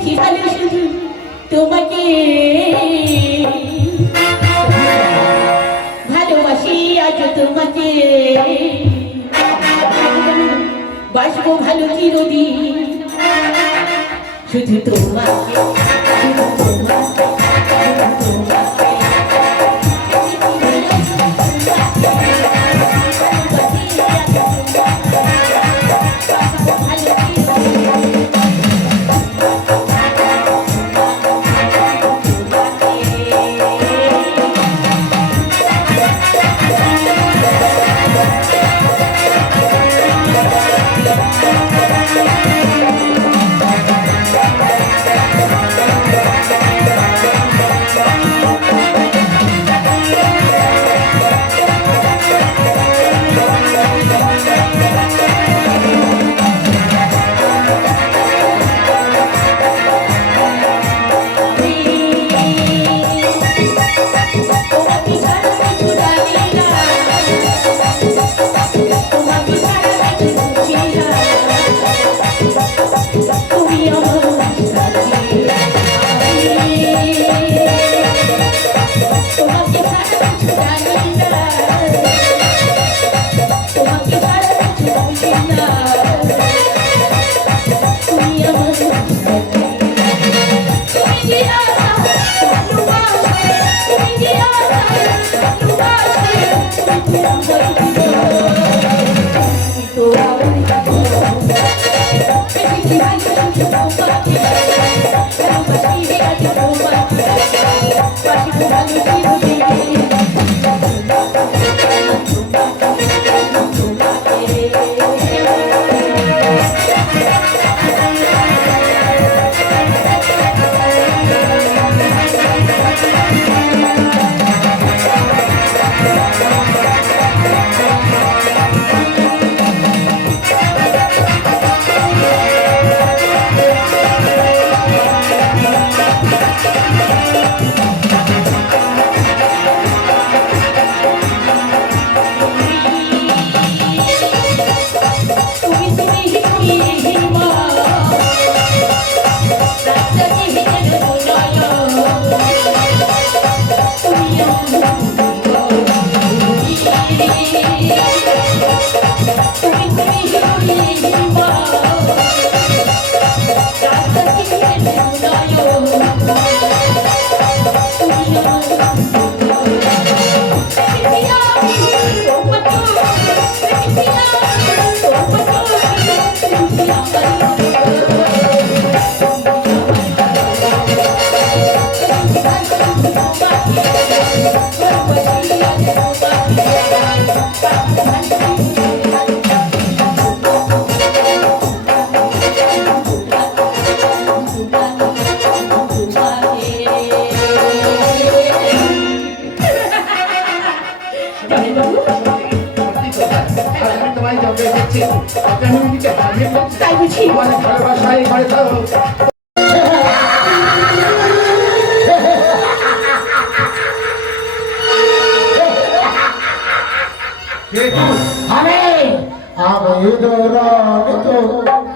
পেয়েছি ভালো শুধু তোমাকে? ভালোবাসি আজ তোমাকে। বাসবো ভালো চিরদি শুধু তোমাকে শুধু তোমাকে শুধু তোমাকে।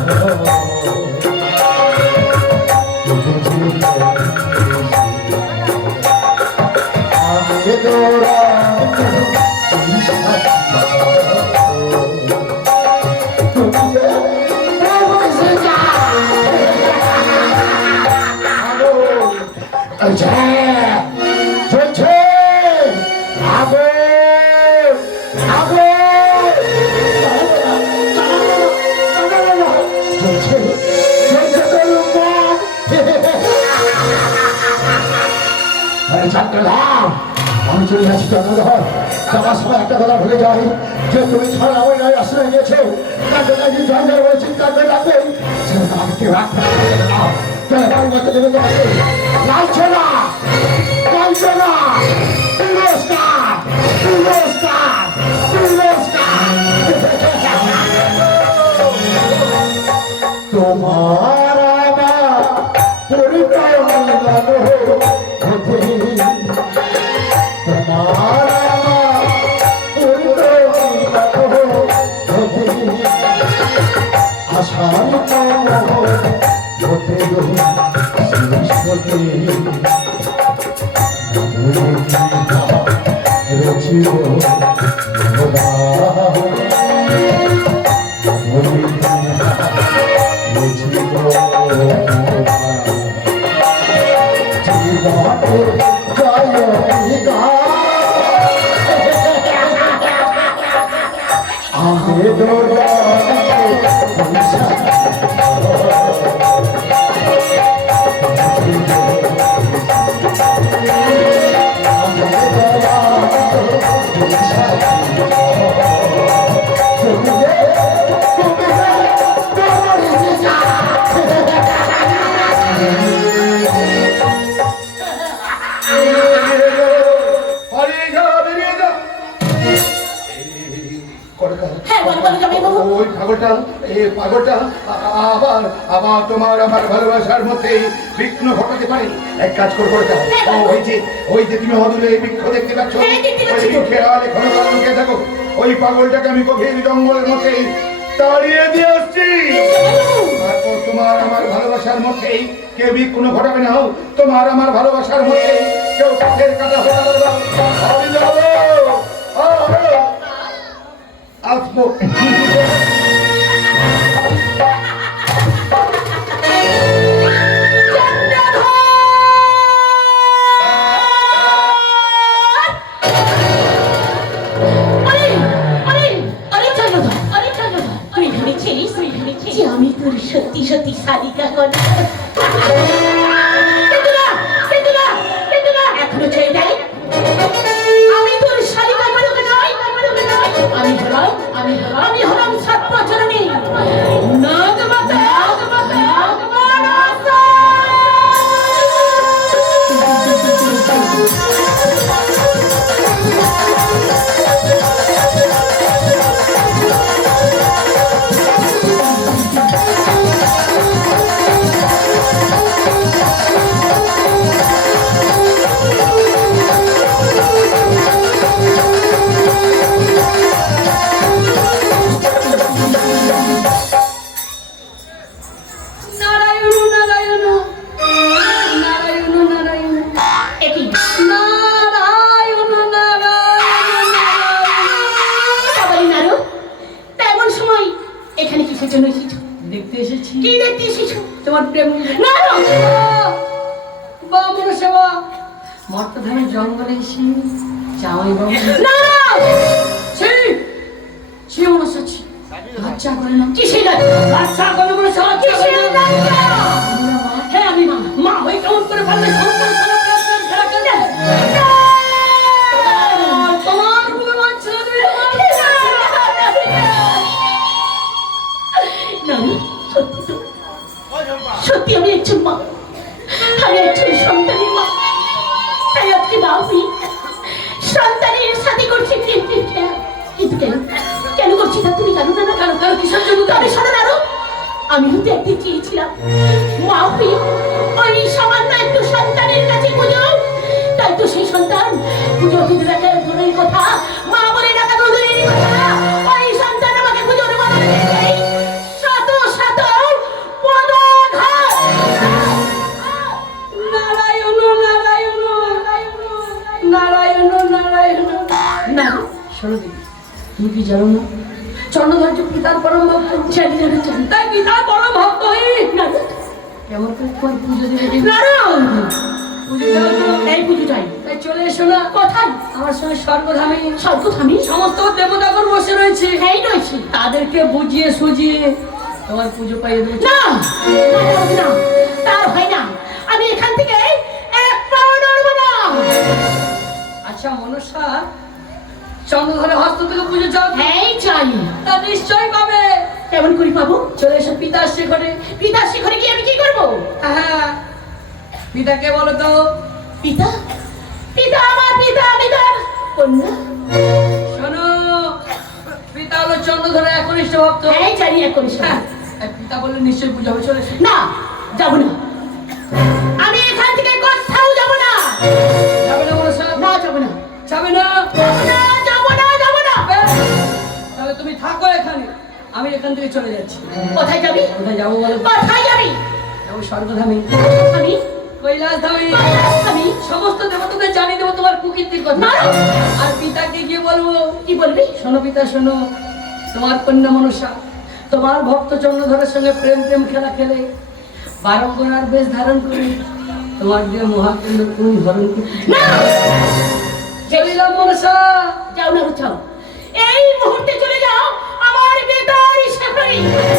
不不不 যাচ্ছি চন্দ্রধর যাওয়ার সময় একটা কথা ভুলে যাই যে তুমি ছাড়া আমার নয় আশ্রয় নিয়েছো লাইছো না পুরস্কার পুরস্কার পুরস্কার তোমার পাগলটা এই পাগলটা আবার আবার তোমার আমার ভালোবাসার মধ্যে বিঘ্ন ঘটাতে পারে। এক কাজ করে করে দাও ওই যে ওই যে তুমি অদূরে এই বৃক্ষ দেখতে পাচ্ছ হ্যাঁ। বৃক্ষের ঘন ঘন থাকো। ওই পাগলটাকে আমি গভীর জঙ্গলের মধ্যে তাড়িয়ে দিয়ে আসছি। তারপর তোমার আমার ভালোবাসার মধ্যেই কেউ বিঘ্ন ঘটাবে না। হোক তোমার আমার ভালোবাসার মধ্যেই কেউ কাঠের কাটা হয়ে যাবে আসব যে আমি তোর সত্যি সত্যি শালিকা করি জন্য এসেছ দেখতে এসেছি। কি দেখতে এসেছ? তোমার প্রেম নারু বামন সেবা। মর্তধামের জঙ্গলে এসে জামাই বাবু। মনসাচ্ছি লজ্জা করে না লজ্জা? করে বলে না হ্যাঁ আমি মা। মা হয়ে কেমন করে ফেরা সত্যি আমি একজন মা। আমি একজন সন্তানের মা। তাই আজকে আমি সন্তানের সাথে করছি কিন্তু কেন? কেন করছি না তুমি জানো না? না কেন কেন কিসের জন্য তবে শোনো নারু আমি হতে একদিন চেয়েছিলাম মা হয়ে ওই সামান্য একটু সন্তানের কাছে পুজো তুমি কি জানো না? চন্দ্রধর্য পিতার পরম ভক্ত। জানি জানি জানি তাই পিতার পরম ভক্ত হয়ে? কেমন করে পুজো দেবে দিদি? না না পুজো এই পুজোটাই। তাই চলে এসো না। কোথায়? আমার সঙ্গে স্বর্গধামে সমস্ত দেবতাগণ বসে রয়েছে। এই রয়েছে। তাদেরকে বুঝিয়ে সুজিয়ে তোমার পুজো পাইয়ে দেবে না! না, না তার হয় না। আমি এখান থেকে এক পাও নড়বো না। চন্দ্রধরে হস্ত থেকে পুজো চাও হ্যাঁ চাই তা নিশ্চয়ই পাবে। কেমন করে পাবো? চলে এসে পিতা শেখরে। পিতা শিখরে গিয়ে আমি কি করব? হ্যাঁ পিতাকে বলো তো। পিতা? পিতা আমার পিতা পিতার কন্যা। শোনো পিতা হলো চন্দ্রধরে একনিষ্ঠ ভক্ত। হ্যাঁ জানি হ্যাঁ পিতা বললে নিশ্চয়ই পুজো হবে চলে না যাব না। আমি এখান থেকে কোথাও যাব না। যাবে না মনসা না যাব না। যাবে না? থাকো এখানে। আমি এখান থেকে চলে যাচ্ছি। কোথায় যাবি? কোথায় যাব বলো? কোথায় যাবি? যাব স্বর্গধামে। আমি? কৈলাস ধামে আমি? সমস্ত দেবতাদের জানিয়ে দেবো তোমার কুকীর্তির কথা। আর পিতাকে গিয়ে বলব কি বলবি? শোনো পিতা শোনো। তোমার কন্যা মনসা তোমার ভক্ত চন্দ্রধরের সঙ্গে প্রেম প্রেম খেলা খেলে। বারঙ্গনার বেশ ধারণ করে। তোমার দিয়ে মহাকেন্দ্র কোন হরণ করতে মনসা। যাও না যাও। এই মুহূর্তে চলে যাও, আমার বেতার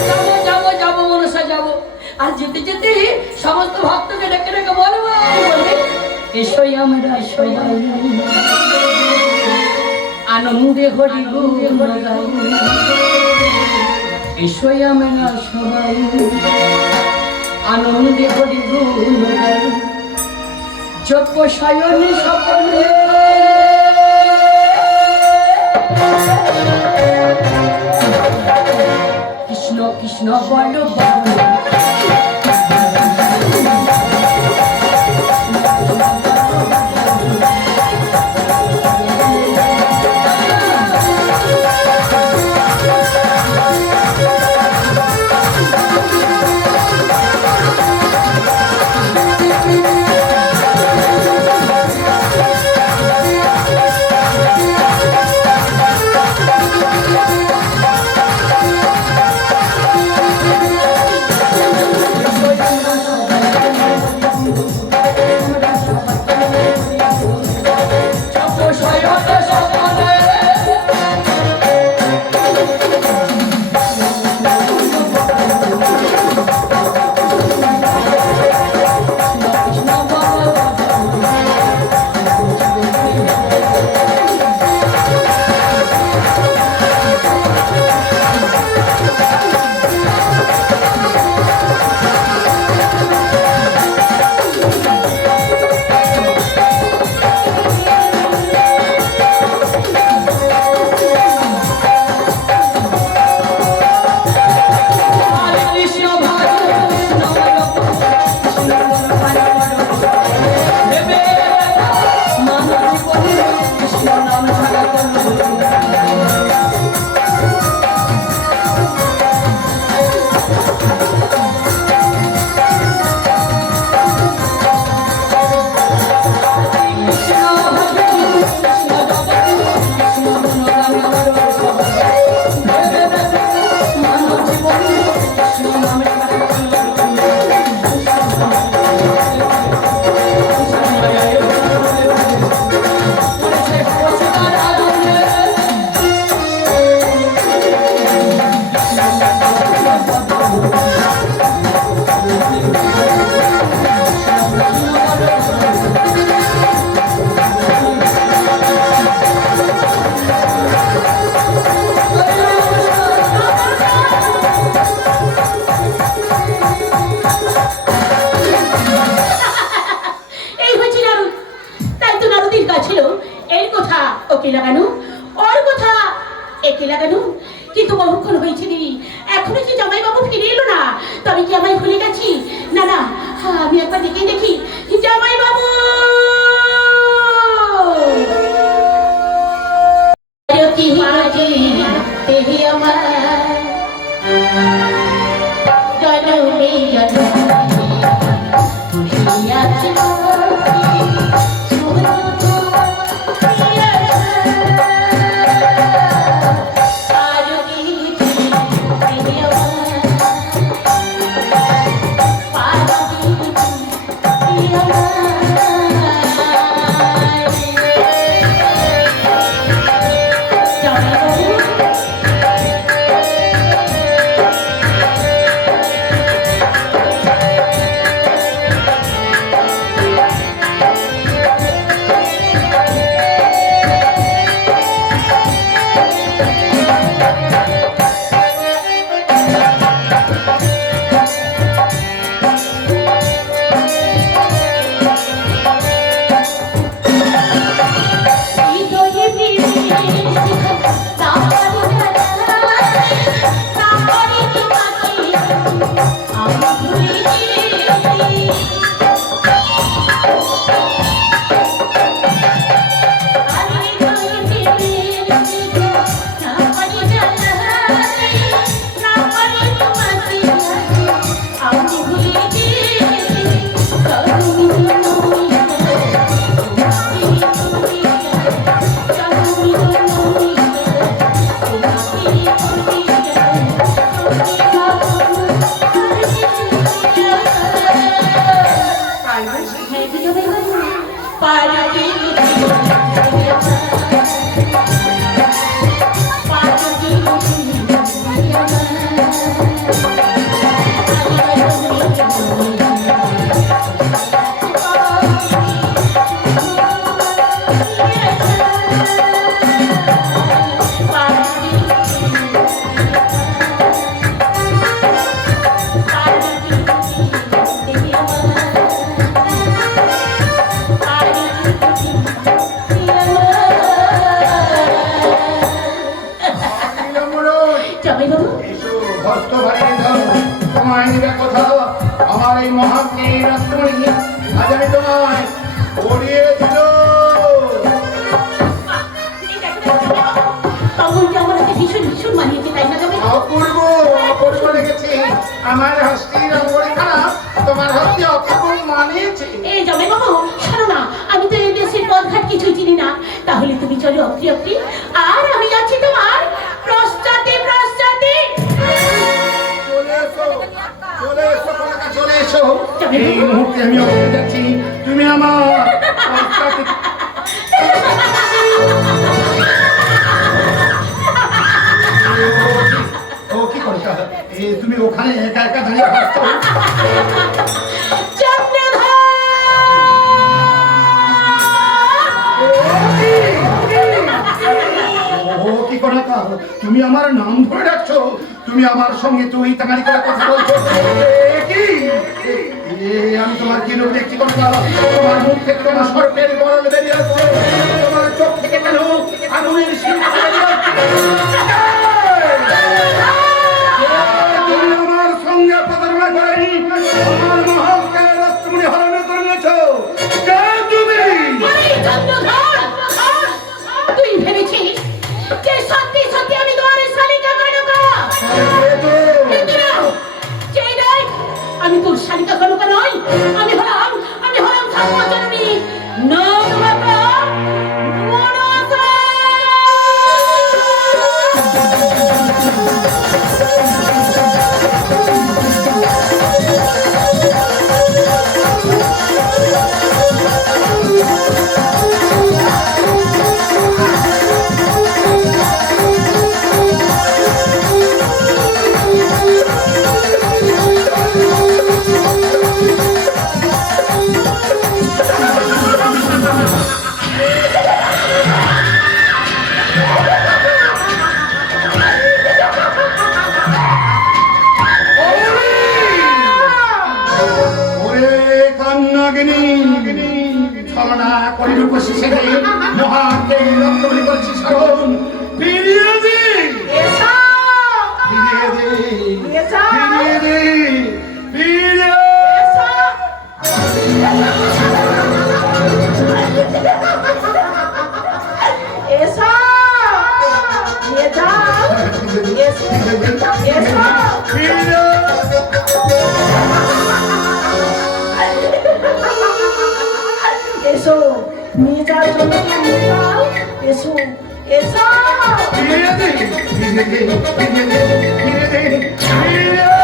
যাব যাব যাব, মনসা যাব। আর যেতে যেতে সমস্ত ভক্তকে ডেকে ডেকে বলব এসোই আমরা সবাই। আনন্দে হরি এসোই আমরা সবাই। আনন্দে হরি যজ্ঞ সায়নে সকলে Нічно полюбав. আমার এই আজ আমি তোমায় পড়িয়ে দিল। পাগলটা আমার হাতে ভীষণ ভীষণ মানিয়েছে তাই না জামাই বাবু? অপূর্ব অপূর্ব লেগেছে। আমার হস্তির অপরে খারাপ তোমার হস্তি অপূর্ব মানিয়েছে। এই জামাই বাবু শোনো না আমি তো এই দেশের পথঘাট কিছুই চিনি না। তাহলে তুমি চলো অপ্রি অপ্রি আর আমি যাচ্ছি তোমার এসো। এই মুহূর্তে আমি যাচ্ছি। তুমি আমার পশ্চাতে- ও কি করছ? তুমি ওখানে একা একা দাঁড়িয়ে করে? তুমি আমার নাম ধরে রাখছো। তুমি আমার সঙ্গে তুই তাকারি করে কথা বলছো। আমি তোমার কি রূপ দেখছি তোমার মুখ থেকে তোমার সর্পের গরম বেরিয়ে আসছে। তোমার চোখ থেকে কেন আগুনের শিল্প এসো নিয়ে যাওয়ার জন্য এসো এসো। ফিরিয়ে দে ফিরিয়ে দে ফিরিয়ে দে।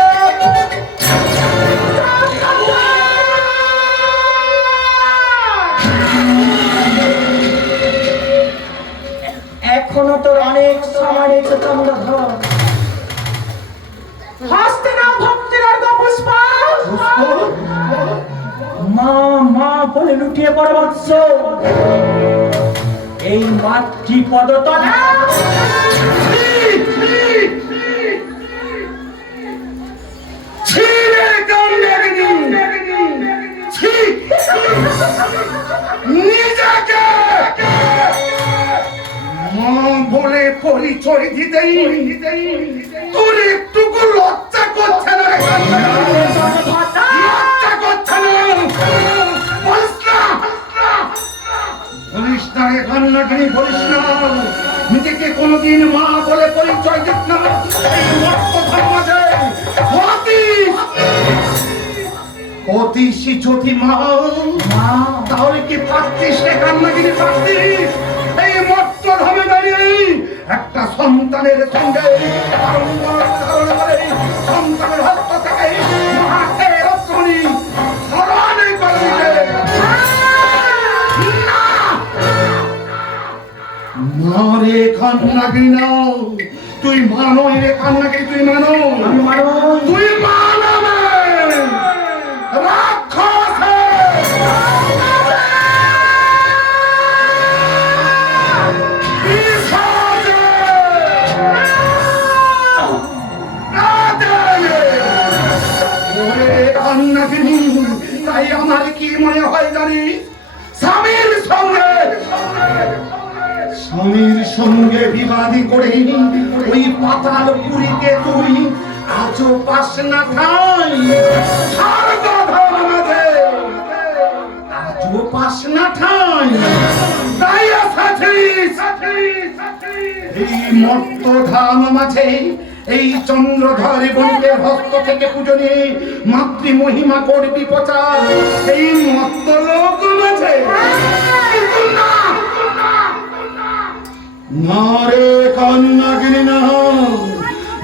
বলে লুটিয়ে পড়ে বৎস। এই মাতৃ পদতলে। নিজেকে। পরিচয় দিতেই তোর একটুকু লজ্জা করছে না। কোনোদিন মা বলে পরিচয় দিক না সমাজে অতীশী মা। তাহলে কি পারতিস রে কান্নাগিনী পারতিস এই মর্ত ধামে দাঁড়িয়ে একটা সন্তানের সঙ্গে সন্তানের হস্ত কান্নাগিরি নাও তুই মানো রে কান্নাগিরি তুই মানো আমি মানো তুই সঙ্গে বিবাদী করে ওই পাতাল পুরীকে তুই আজও পাস না ঠাই আজও পাস না ঠাই তাই আসাছিস এই মর্ত ধাম মাঝে এই চন্দ্রধর বন্ধের হস্ত থেকে পুজো নিয়ে মাতৃ মহিমা করবি প্রচার। এই মত্ত লোক মাঝে। নারে কন্যাগিরি না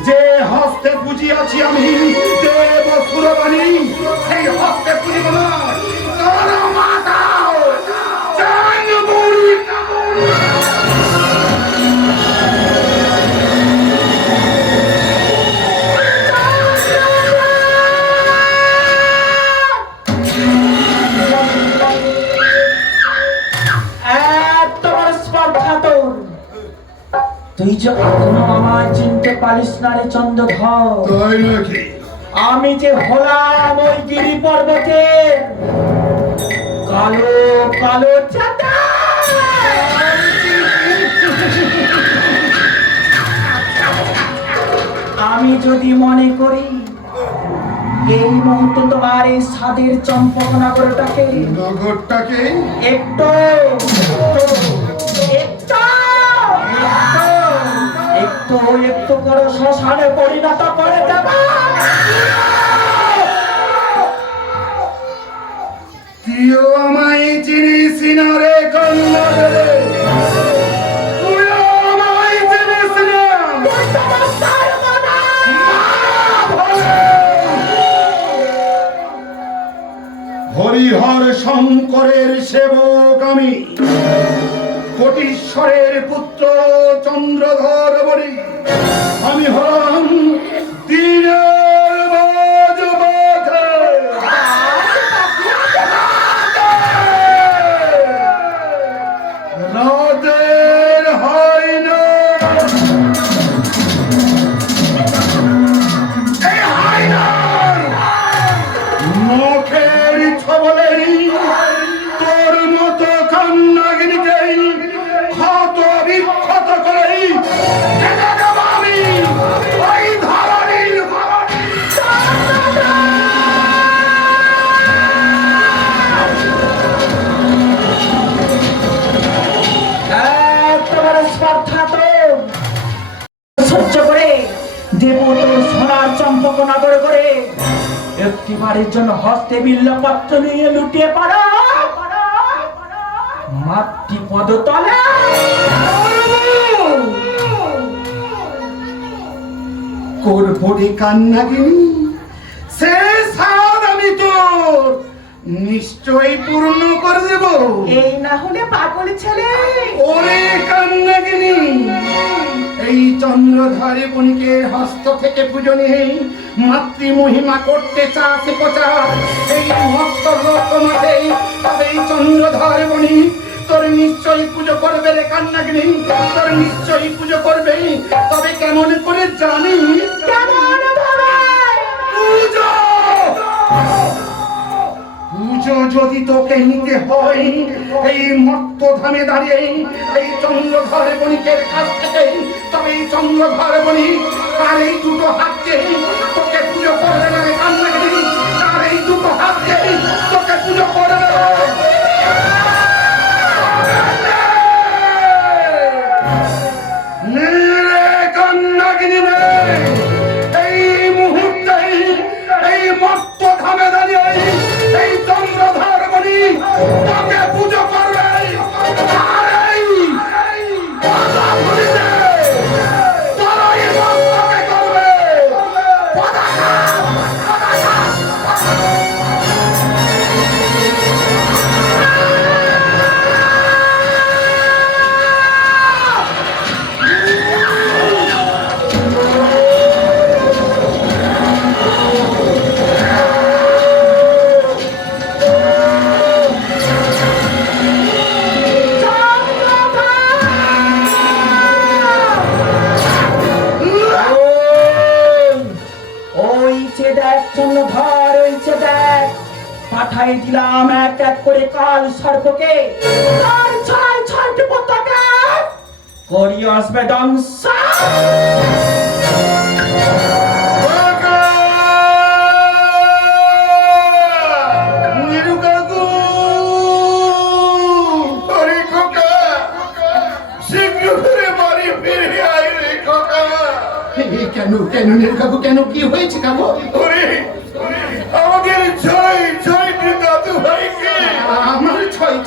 যে হস্তে পুজিয়াছি আমি দেব সুরবাণী সেই হস্তে পুজিব পারিস না রে চন্দ্রধর আমি যে হলাম ওই গিরি পর্বতে কালো কালো আমি যদি মনে করি এই মুহূর্তে তোমার এই স্বাদের চম্পক নগরটাকে নগরটাকে? একটু একটু একটু করে শ্মশানে পরিণত করে দেব। তুইও আমায় চিনিস না রে কন্যা হরিহর শঙ্করের সেবক আমি। কোটিশ্বরের পুত্র চন্দ্রধর বলি। আমি হলাম একটিবারের জন্য হস্তে বিল্লপত্র নিয়ে লুটিয়ে পড়ো। মাতৃ পদতলে। করব রে কান্নাগিনি সে সাদ আমি তোর। নিশ্চয়ই পূর্ণ করে দেব। এই না হলে পাগল ছেলে। ওরে কান্নাগিনি। এই চন্দ্রধারে বণিকের হস্ত থেকে পুজো নিয়ে মাতৃ মহিমা করতে চাষে প্রচার। এই মস্ত লোক মাঝে তবে এই চন্দ্রধারে বণিক তোর নিশ্চয়ই পুজো করবে রে কান্নাগিনি তোর নিশ্চয়ই পুজো করবে। তবে কেমন করে কেমন পুজো! পুজো যদি তোকে নিতে হয় এই মত্ত ধামে দাঁড়িয়ে এই চন্দ্রধর বণিকের কাছ থেকে তবে এই চন্দ্রধর বলি তার এই দুটো হাতকে তোকে পুজো করবে না কান্না তার এই দুটো হাতকে তোকে পুজো করবে নে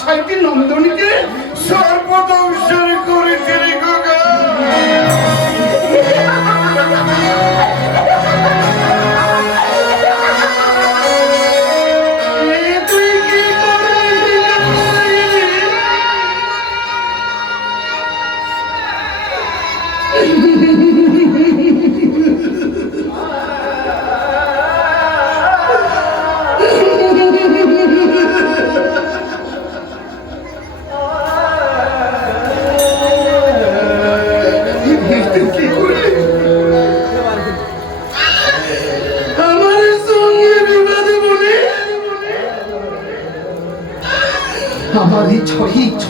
ছয়টি নন্দনীকে সর্বদর্শন করে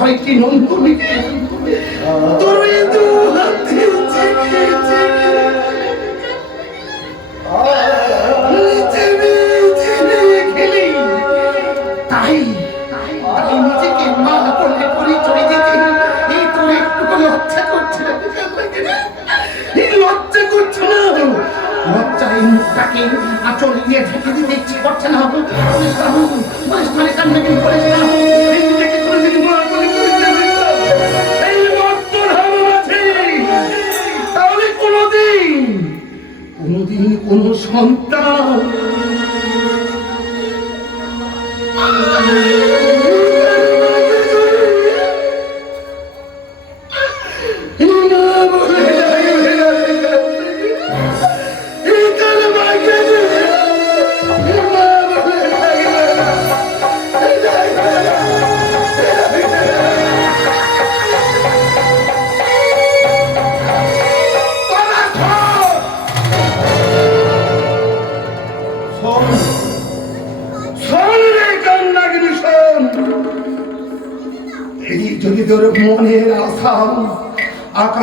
ছয়টি নৌকো নিয়ে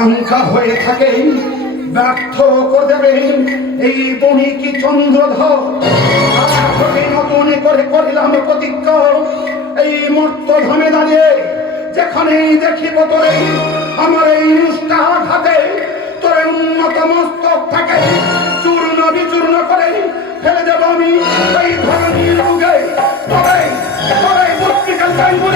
সংখ্যা হয়ে থাকে, ব্যর্থ করে দেবে। এই বনি কি চন্দ্রধর নতুন করে করিলাম প্রতিজ্ঞা। এই মর্ত ধামে দাঁড়িয়ে যেখানেই দেখিব তোরে, আমার এই মুষ্টা হাতে তোরে উন্নত মস্তক থাকে চূর্ণ বিচূর্ণ করে ফেলে দেব আমি। এই ধরনের রোগে তবে তবে পত্রিকা আমার